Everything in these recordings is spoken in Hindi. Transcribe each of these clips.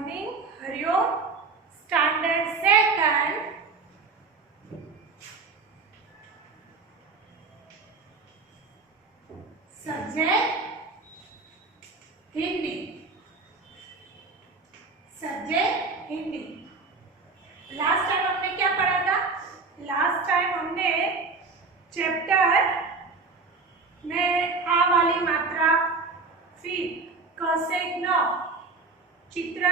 morning. Hariom. Standard second. Subject Hindi. Subject Hindi. Last time हमने क्या पढ़ा था? लास्ट टाइम हमने चैप्टर में आ वाली मात्रा, फिर क से न चित्र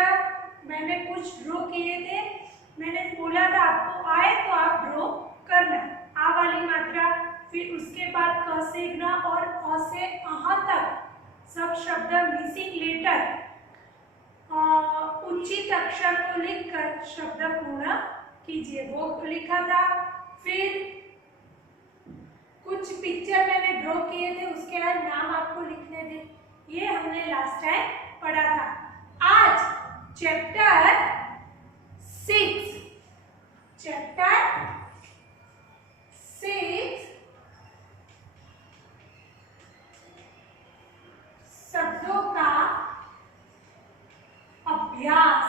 मैंने कुछ ड्रॉ किए थे. मैंने बोला था आपको आए तो आप ड्रॉ करना. आ वाली मात्रा, फिर उसके बाद क से न और अ से अह तक सब शब्द मिसिंग लेटर उच्चित अक्षर को लिखकर शब्द पूर्ण कीजिए, वो लिखा था. फिर कुछ पिक्चर मैंने ड्रॉ किए थे, उसके बाद नाम आपको लिखने थे. ये हमने लास्ट टाइम पढ़ा था. आज चैप्टर 6 शब्दों का अभ्यास.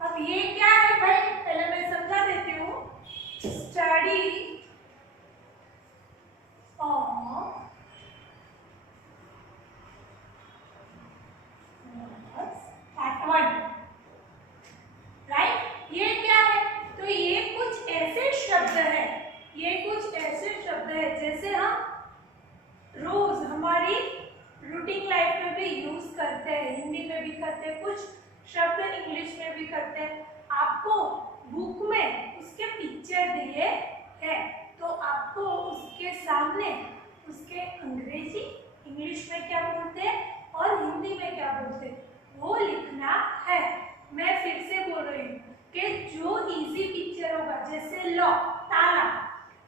अब ये क्या है भाई, पहले मैं समझा देती हूँ. Study of part 1. राइट. ये क्या है? तो ये कुछ ऐसे शब्द है जैसे हम रोज हमारी रूटीन लाइफ में भी यूज करते हैं, हिंदी में भी करते हैं, कुछ शब्द इंग्लिश में भी करते हैं. आपको बुक में उसके पिक्चर दिए हैं, तो आपको उसके सामने उसके अंग्रेजी, इंग्लिश में क्या बोलते हैं और हिंदी में क्या बोलते हैं वो लिखना है. मैं फिर से बोल रही हूँ कि जो इजी पिक्चर होगा, जैसे लो ताला,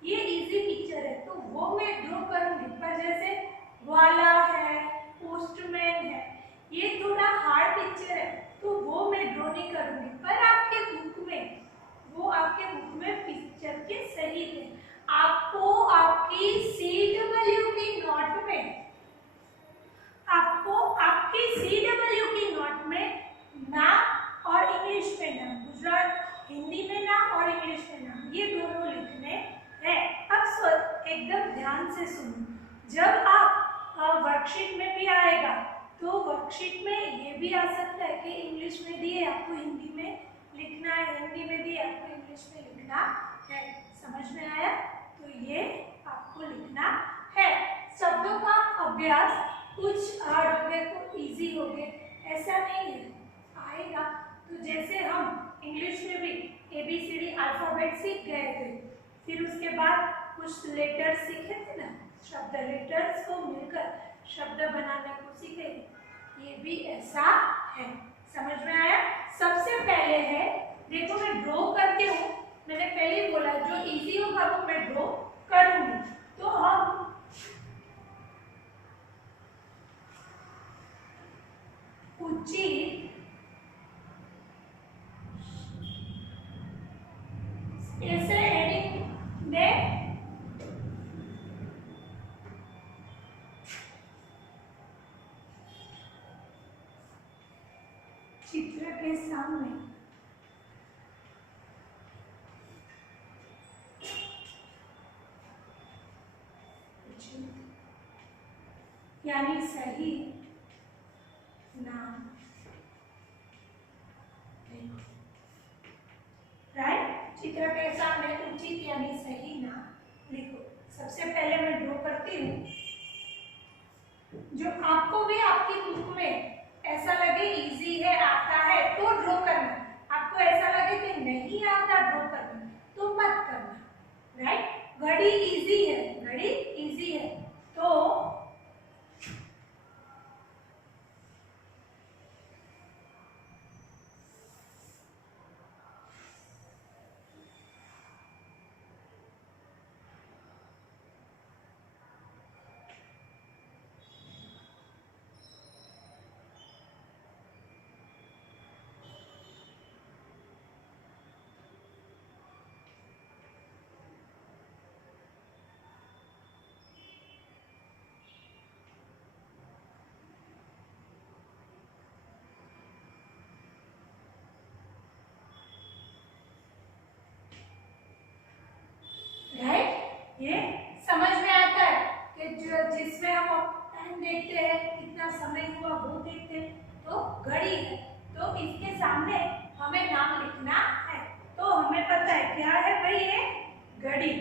ये इजी पिक्चर है तो वो मैं ड्रॉ करूंगी. पर जैसे वाला है, पोस्टमैन है, ये थोड़ा हार्ड पिक्चर है तो वो मैं ड्रॉ नहीं करूंगी. पर आपके बुक में पिक्चर के सही थे. आपको आपकी CW की नोट में नाम और इंग्लिश में नाम, गुजरात हिंदी में नाम और इंग्लिश में नाम, ये दोनों लिखने हैं. अब एकदम ध्यान से सुनो. जब आप वर्कशीट में भी आएगा तो वर्कशीट में ये भी आ सकता है कि इंग्लिश में दिए आपको हिंदी में लिखना है, हिंदी में दिए आपको इंग्लिश में लिखना है. समझ में आया? तो ये आपको लिखना है. शब्दों का अभ्यास कुछ हार्ड हो गए तो इजी हो गए, ऐसा नहीं है. आएगा तो जैसे हम इंग्लिश में भी ABCD अल्फाबेट सीख गए थे, फिर उसके बाद कुछ लेटर्स सीखे थे ना, शब्द लेटर्स को मिलकर शब्द बनाने को सीखे. ये भी ऐसा है. समझ में आया? सबसे पहले है, देखो मैं ड्रॉ करती हूँ. मैंने पहले ही बोला जो इजी होगा वो मैं ड्रॉ करूंगी. तो हम उचित ऐसे हेडिंग दे. चित्र के सामने यानी सही नाम. राइट. चित्र के सामने उचित यानी सही नाम लिखो. सबसे पहले मैं ड्रॉ करती हूँ. जो आपको भी आपकी बुक में ऐसा लगे इजी है, आता है तो ड्रॉ करना. आपको ऐसा लगे कि नहीं आता ड्रॉ करना तो मत करना. राइट. घड़ी इजी है तो टाइम देखते हैं, कितना समय हुआ वो देखते हैं, तो घड़ी है, तो इसके सामने हमें नाम लिखना है। तो हमें पता है क्या है भाई, ये घड़ी।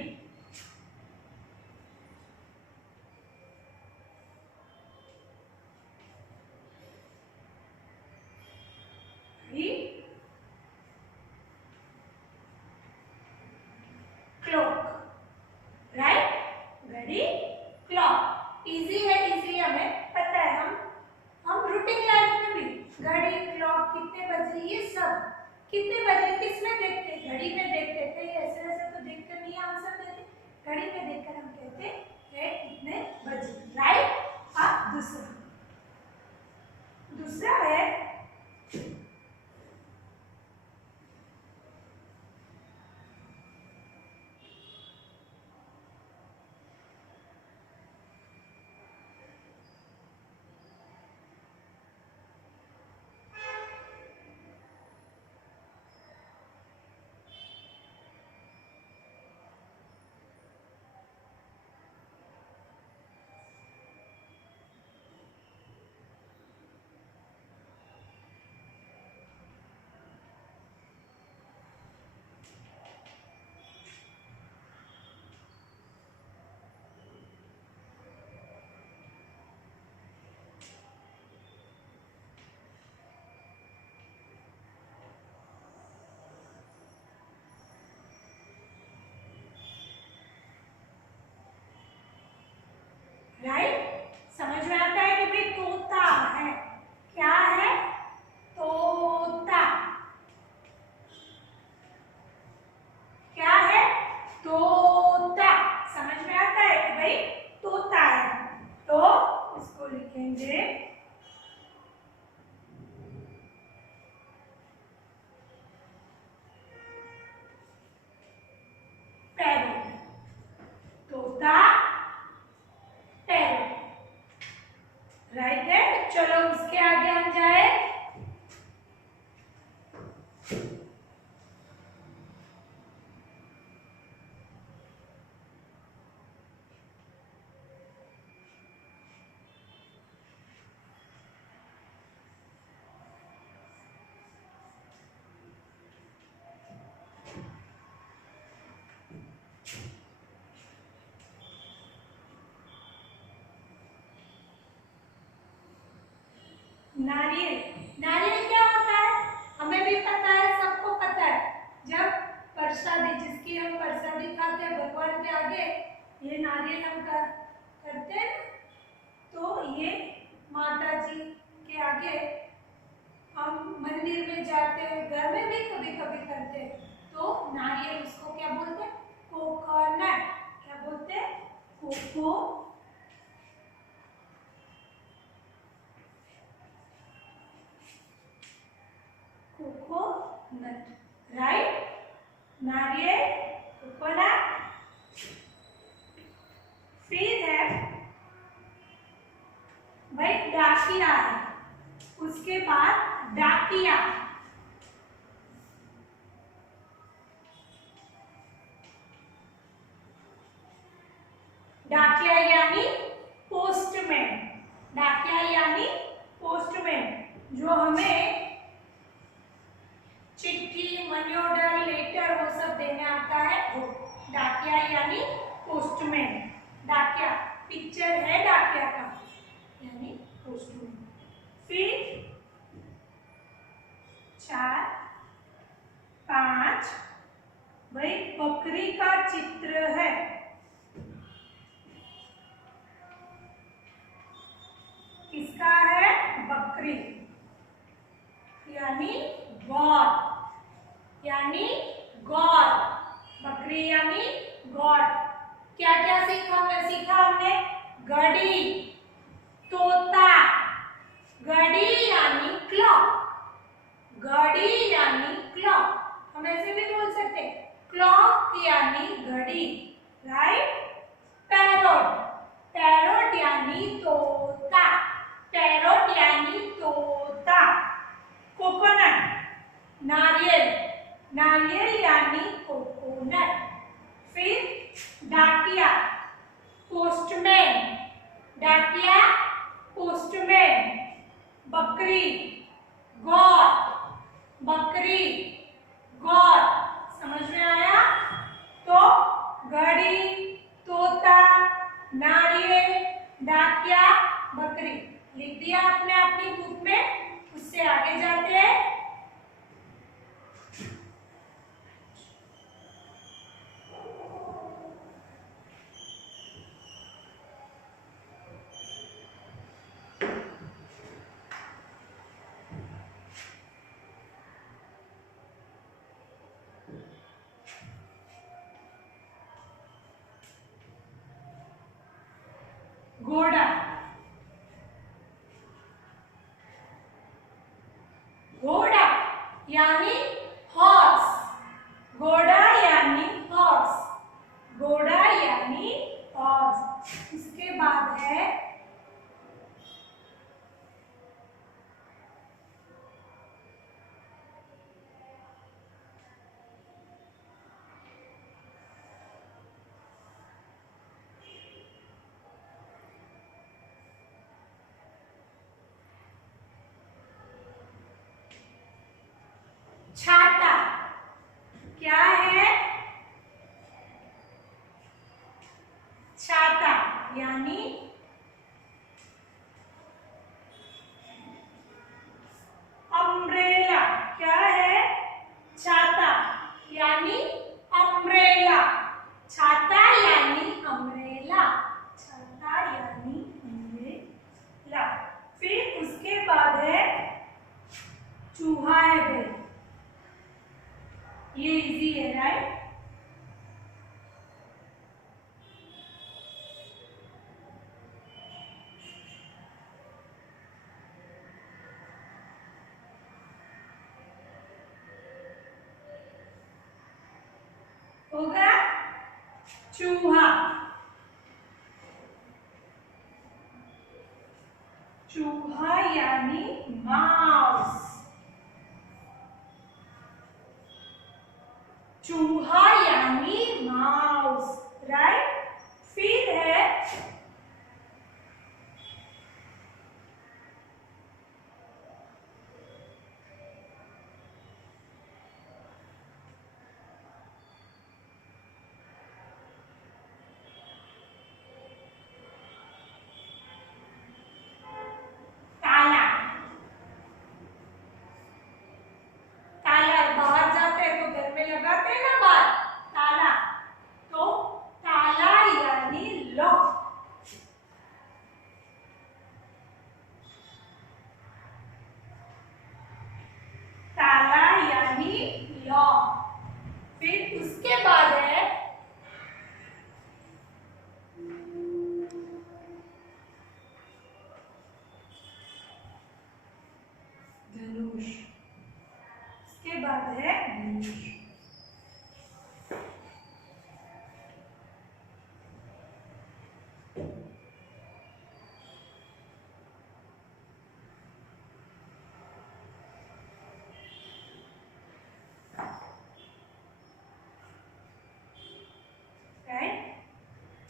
क्लॉक, राइट, घड़ी क्लॉक। इजी है, इजी हमें पता है। हम रूटीन लाइफ में भी घड़ी क्लॉक कितने बजे ये सब कितने बजे किसमें देखते, घड़ी में देखते थे। ऐसे वैसे तो देखते नहीं, आंसर देते, घड़ी में देखकर हम कहते हैं कितने बजे, राइट। अब दूसरा है राइट। समझ में आता है कि भाई तोता है, क्या है, तोता। क्या है, तोता। समझ में आता है कि भाई तोता है, तो इसको लिखेंगे पैरोट। तोता पैरोट, राइट है। चलो उसके आगे हम जाए। नारियल। नारियल क्या होता है, हमें भी पता है, सबको पता है। जब प्रसादी, जिसकी हम प्रसादी खाते हैं भगवान के आगे, ये नारियल हम करते हैं, तो ये माता जी के आगे हम मंदिर में जाते हैं, घर में भी कभी कभी करते हैं, तो नारियल उसको क्या बोलते हैं, कोकोनट। क्या बोलते हैं, कोकोनट, राइट। नारियल, कोकोनट। फिर है भाई डाकिया है, उसके बाद डाकिया। डाकिया यानी पोस्टमैन। डाकिया यानी पोस्टमैन, जो हमें चिट्ठी, मनी ऑर्डर, लेटर वो सब देने आता है, वो डाकिया यानी पोस्टमैन। डाकिया पिक्चर है डाकिया का, यानी पोस्टमैन। फिर 4, 5 भाई बकरी का चित्र है, किसका है, बकरी, यानी गॉड, यानी गॉड। बकरी यानी गॉड। क्या क्या सीखा हमने, घड़ी, तोता, घड़ी यानी क्लॉक, घड़ी यानी क्लॉक। हम ऐसे भी बोल सकते हैं, क्लॉक यानी घड़ी, राइट। पैरोट, पैरोट यानी तोता, पैरोट यानी तोता। कोकोनट, नारियल, नारियल यानी कोकोनट। फिर डाकिया, पोस्टमैन, डाकिया घोड़ा, घोड़ा यानी हॉर्स, घोड़ा यानी हॉर्स, घोड़ा यानी हॉर्स। इसके बाद है छाता। क्या है? छाता यानी अम्ब्रेला। क्या है? छाता यानी अम्ब्रेला, छाता यानी अम्ब्रेला, छाता यानी अम्ब्रेला। फिर उसके बाद है चूहा है भाई, ये इजी है राइट। होगा चूहा, चूहा यानी माउस, चूहा यानी माउस राइट। फिर है ताला। ताला बाहर जाते हैं तो घर में लगाते हैं ना बाहर ताला, तो ताला यानी लॉक, ताला यानी लॉक। फिर उसके बाद है धनुष, उसके बाद है धनुष।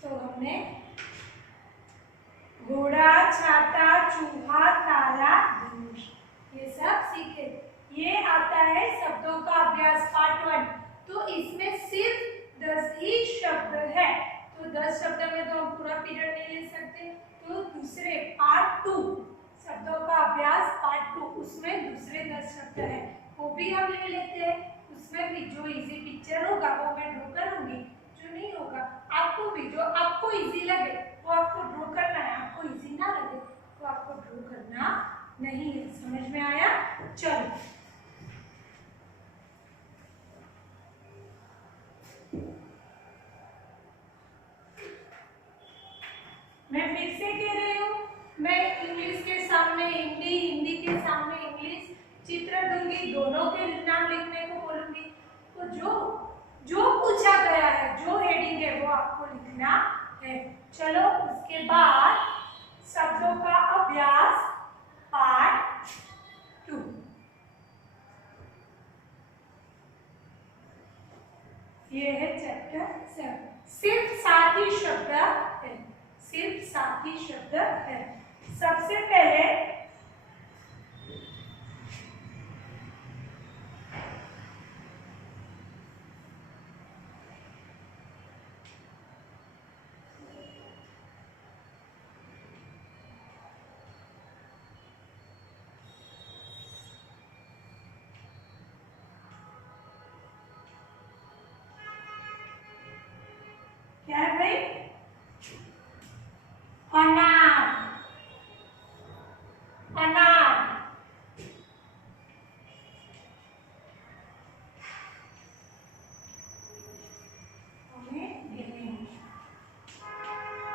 तो हमने घोड़ा, छाता, चूहा, ताला, धनुष ये सब सीखे। ये आता है शब्दों का अभ्यास पार्ट 1। तो इसमें सिर्फ 10 ही शब्द है, तो 10 शब्द में तो हम पूरा पीरियड नहीं ले सकते। तो दूसरे पार्ट 2 शब्दों का अभ्यास पार्ट 2, उसमें दूसरे 10 शब्द है, वो भी हम ले लेते हैं। उसमें भी जो इजी पिक्चर होगा वो मैं ड्रॉ करूंगी, जो नहीं होगा आपको भी जो आपको इजी लगे वो आपको ड्रॉ करना है, आपको इजी ना लगे तो आपको ड्रॉ करना नहीं है। समझ में आया? चलो मैं फिर से कह रही हूँ, मैं इंग्लिश के सामने हिंदी, हिंदी के सामने इंग्लिश चित्र दूंगी, दोनों के नाम लिखने को बोलूंगी। तो जो जो पूछा गया है, जो हेडिंग है वो आपको लिखना है। चलो उसके बाद शब्दों का अभ्यास पार्ट 2। ये है चैप्टर 7। सिर्फ 7 ही शब्द है, सिर्फ 7 ही शब्द है। सबसे पहले क्या है भाई? अनार, अनार।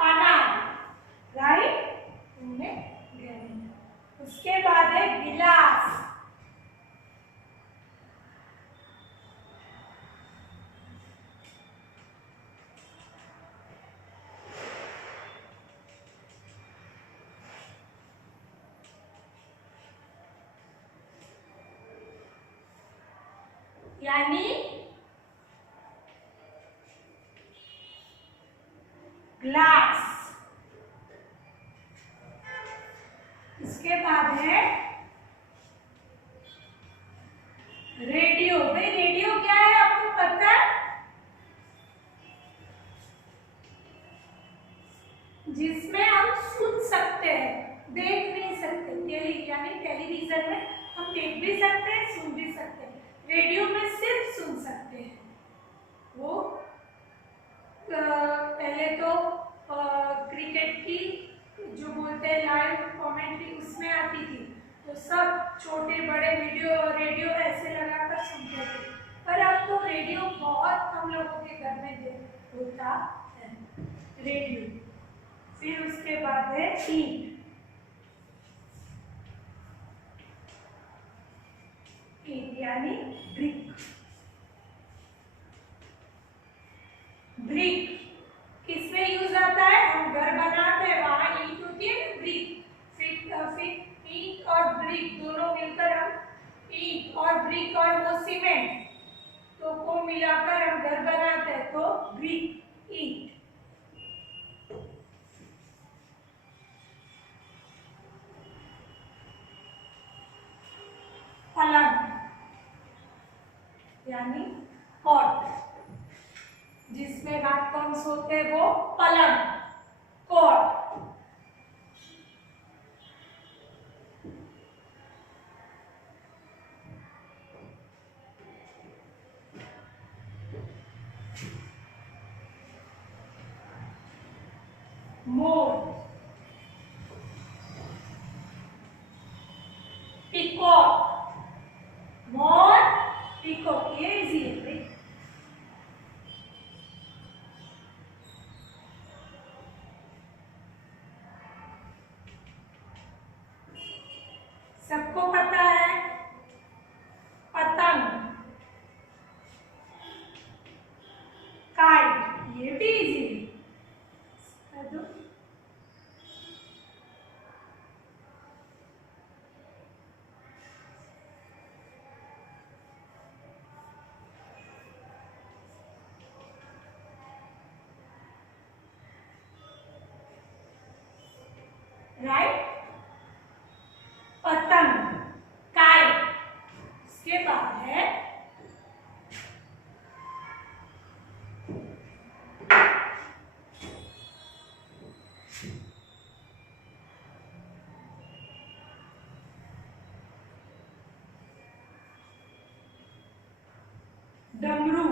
अनार राइट। उसके बाद है गिलास, यानी ग्लास। इसके बाद है रेडियो। भाई रेडियो क्या है आपको पता है? जिसमें हम सुन सकते हैं, देख नहीं सकते। यानी टेलीविजन में हम देख भी सकते हैं, सुन भी सकते हैं, रेडियो में सिर्फ सुन सकते हैं। वो पहले तो क्रिकेट की जो बोलते हैं लाइव कमेंट्री उसमें आती थी, तो सब छोटे बड़े रेडियो ऐसे लगाकर सुनते थे। पर अब तो रेडियो बहुत कम लोगों के घर में होता है रेडियो। फिर उसके बाद है ईंट। ईंट यानी ब्रिक। ब्रिक किसमें यूज आता है? हम घर बनाते हैं, वहां ईंट होती है ना, ब्रिक। फिर ईंट और ब्रिक दोनों मिलकर हम ईंट और ब्रिक और वो सीमेंट तो को मिलाकर हम घर बनाते हैं, तो ब्रिक, ईंट। पलंग यानी कॉट, जिसमें रात को हम सोते हैं वो पलंग, कॉट। मोर, पीकॉक, मोर, पीकॉक, ये इजी है भाई। सबको पता है पतंग, काइट, ये भी इजी है। राइट, पतंग, काइट। इसके बाद है डमरू।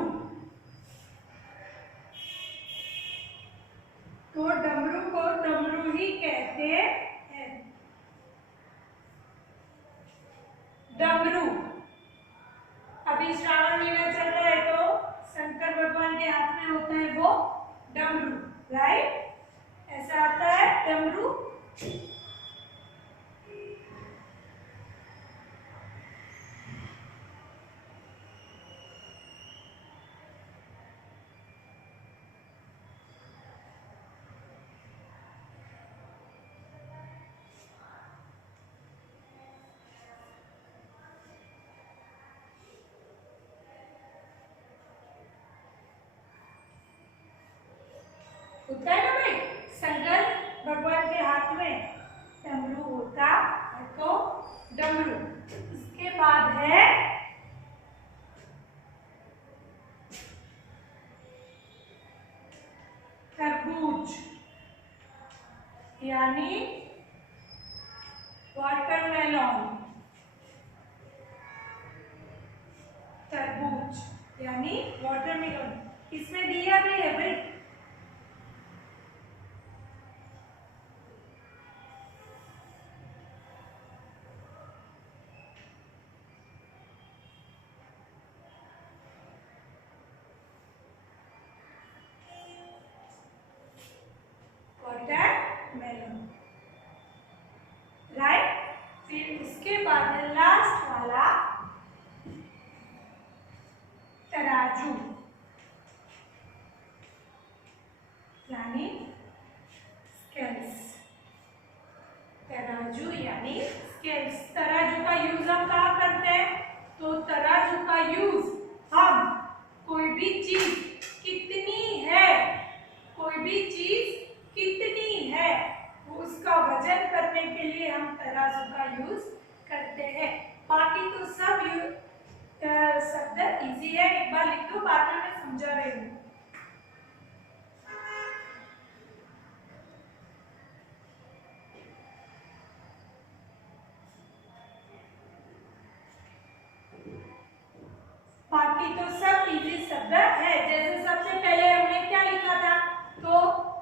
तो डमरू को डमरू ही कहते हैं, डमरू। अभी श्रावण महीना चल रहा है तो शंकर भगवान के हाथ में होता है वो डमरू, राइट? ऐसा आता है डमरू। होता है ना भाई, शंकर भगवान के हाथ में डमरू होता है, तो डमरू। इसके बाद है तरबूज, यानी वाटरमेलन। तरबूज यानी वाटरमेलन, इसमें दिया भी है भाई। Watermelon, right? यानी स्केल्स। तराजू का यूज हम कहाँ करते हैं? तो तराजू का यूज हम कोई भी चीज कितनी है, कोई भी चीज कितनी है उसका वजन करने के लिए हम तराजू का यूज करते हैं। बाकी तो सब शब्द इजी है, एक बार लिख दो, बाद में मैं समझा रही हूँ। बाकी तो सब इजी शब्द है। जैसे सबसे पहले हमने क्या लिखा था? तो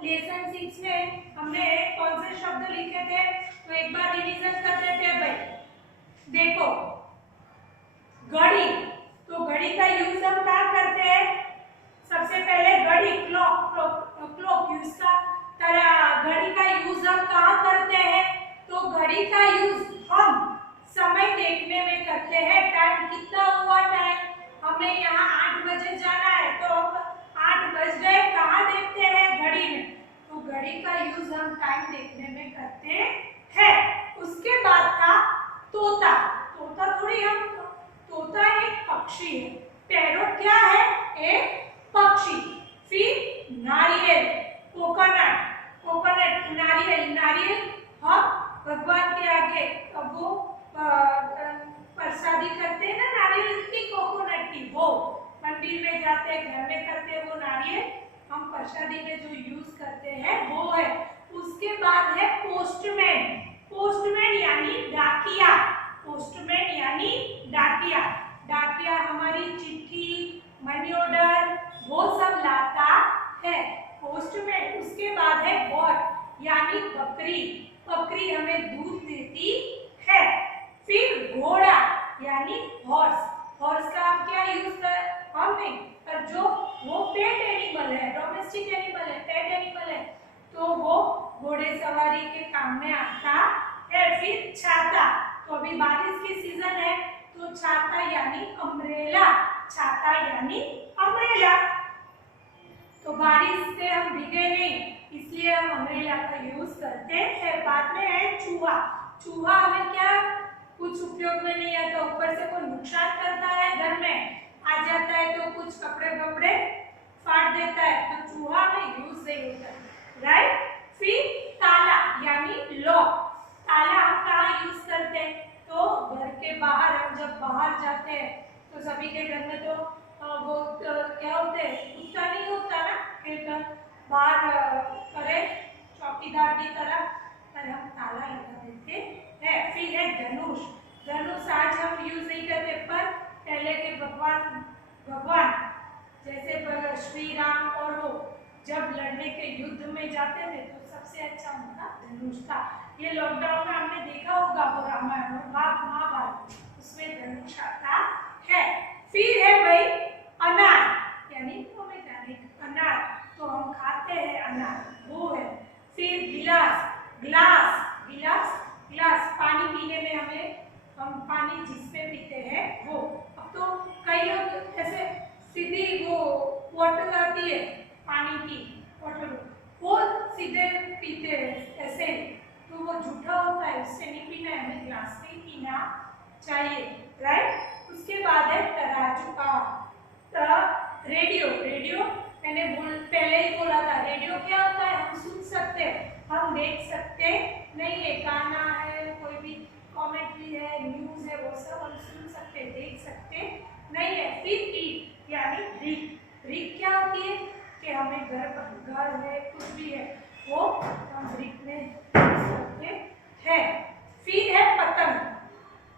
लेसन 6 में हमने कौन से शब्द लिखे थे? तो एक बार रिवीजन कर देते हैं भाई। देखो, घड़ी, तो घड़ी का यूज हम क्या करते हैं? सबसे पहले घड़ी, क्लॉक यूज का घड़ी का यूज हम कहाँ करते हैं? तो घड़ी का यूज हम समय देखने में करते हैं। टाइम कितना हुआ, टाइम हमें यहाँ 8 बजे जाना है, तो 8 बज गए, कहाँ देखते हैं? घड़ी में। तो घड़ी का यूज हम टाइम देखने में करते हैं। उसके बाद था तोता। तोता थोड़ी हम, तोता एक पक्षी है। पैरोट क्या है? एक पक्षी। फिर नारियल, कोकोनट, कोकोनट, नारियल, नारियल हम भगवान के आगे वो प्रसादी करते हैं ना नारियल की, कोकोनट की, वो मंदिर में जाते हैं, घर में करते हैं, वो नारियल हम प्रसादी में जो यूज करते हैं वो है। उसके बाद है पोस्टमैन। पोस्टमैन यानी डाकिया। पोस्टमैन यानी डाकिया। डाकिया हमारी चिट्ठी, मनी ऑर्डर वो सब लाता है, पोस्टमैन। उसके बाद है गॉड यानी बकरी। बकरी हमें दूध देती है। फिर घोड़ा यानी हॉर्स। हॉर्स का हम क्या यूज कर, हम नहीं, पर जो वो पेट एनिमल है, डोमेस्टिक एनिमल है, पेट एनिमल है, तो वो घोड़े सवारी के काम में आता है। फिर छाता, तो अभी बारिश की सीजन है, तो छाता यानी अम्ब्रेला। छाता यानी अम्ब्रेला। तो बारिश से हम भीगे नहीं, इसलिए हम अम्ब्रेला का यूज करते हैं। बाद में है चूहा। चूहा हमें क्या कुछ उपयोग में नहीं आता, ऊपर से कोई नुकसान करता है, घर में आ जाता है तो कुछ कपड़े वपड़े फाड़ देता है, तो चूहा में यूज नहीं होता, राइट। फिर ताला यानी लॉक। ताला हम कहाँ यूज करते हैं? तो घर के बाहर, हम जब बाहर जाते हैं तो सभी के घर में तो वो क्या होते हैं, कुत्ता नहीं होता ना, एक बाहर करे चौकीदार की तरह, पर हम ताला लगा देते हैं। फिर है धनुष। धनुष आज हम यूज नहीं करते, पर पहले के भगवान जैसे श्री राम और वो जब लड़ने के युद्ध में जाते थे तो सबसे अच्छा उनका धनुष था। ये लॉकडाउन में हमने देखा होगा, वो रामायण और महाभारत, उसमें धनुष आता है। फिर है भाई अनार यानी पोमेग्रेनेट, अनार तो हम खाते हैं, अनार वो है। फिर गिलास, ग्लास, गिलास, ग्लास पानी पीने में हम पानी जिसमें पीते हैं वो। अब तो कई लोग ऐसे सीधी वो बॉटल आती है पानी की बॉटल, वो सीधे पीते हैं ऐसे, तो वो झूठा होता है, उससे नहीं पीना है, हमें ग्लास में ही पीना चाहिए, राइट। उसके बाद है तराजू का रेडियो। रेडियो मैंने पहले ही बोला था, रेडियो क्या होता है? हम सुन सकते हैं, हम देख सकते नहीं है। गाना है, कोई भी कॉमेंट्री है, न्यूज है, वो सब हम सुन सकते, देख सकते नहीं है। फिर ईट यानी रिक। रिक क्या होती है? कि हमें घर है, कुछ भी है, वो हम रिक में सकते हैं। फिर है पतंग।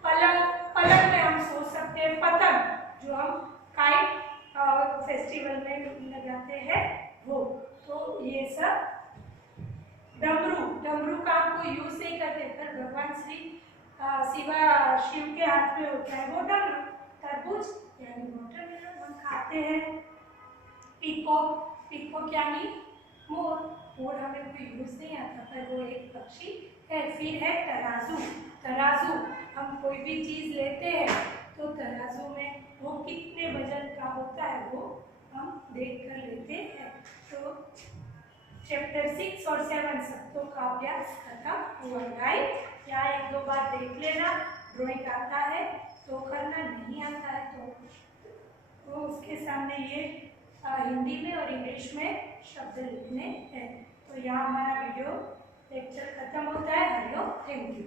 पलंग में हम सो सकते हैं, पतंग जो हम काइट फेस्टिवल में लगाते हैं वो। तो ये सब। डमरू का हम कोई यूज नहीं करते, पर भगवान शिव के हाथ में होता है वो डमरू। तरबूज यानी वाटरमेलन हम खाते हैं। पीकॉक यानी मोर। मोर हमें कोई यूज नहीं आता, पर वो एक पक्षी है। फिर है तराजू। तराजू हम कोई भी चीज लेते हैं तो तराजू में वो कितने वजन का होता है वो हम देख कर लेते हैं। तो चैप्टर 6 और 7 शब्दों का अभ्यास खत्म हुआ, राइट। या एक दो बार देख लेना। ड्राइंग आता है तो करना, नहीं आता है तो उसके सामने ये हिंदी में और इंग्लिश में शब्द लिखने हैं। तो यहाँ हमारा वीडियो लेक्चर खत्म होता है। Hariom, thank you.